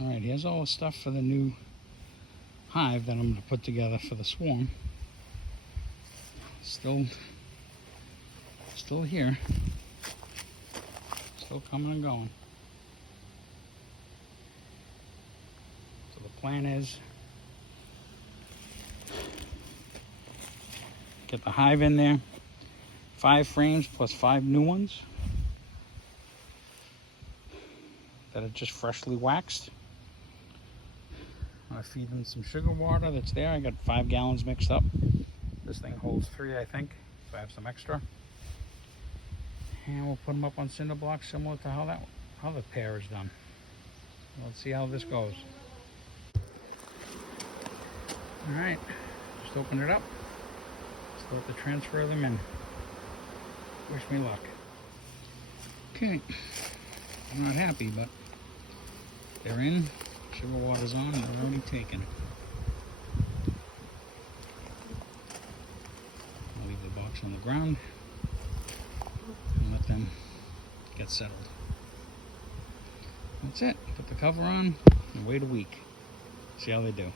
Alright, here's all the stuff for the new hive that I'm going to put together for the swarm. Still here. Still coming and going. So the plan is get the hive in there. 5 frames plus 5 new ones that are just freshly waxed. I feed them some sugar water that's there. I got 5 gallons mixed up. This thing holds 3, I think, so I have some extra. And we'll put them up on cinder blocks similar to how the pair is done. Let's see how this goes. Alright, just open it up. Start to transfer them in. Wish me luck. Okay, I'm not happy, but they're in. Sugar water's on, and they're already taken. I'll leave the box on the ground and let them get settled. That's it. Put the cover on and wait a week. See how they do.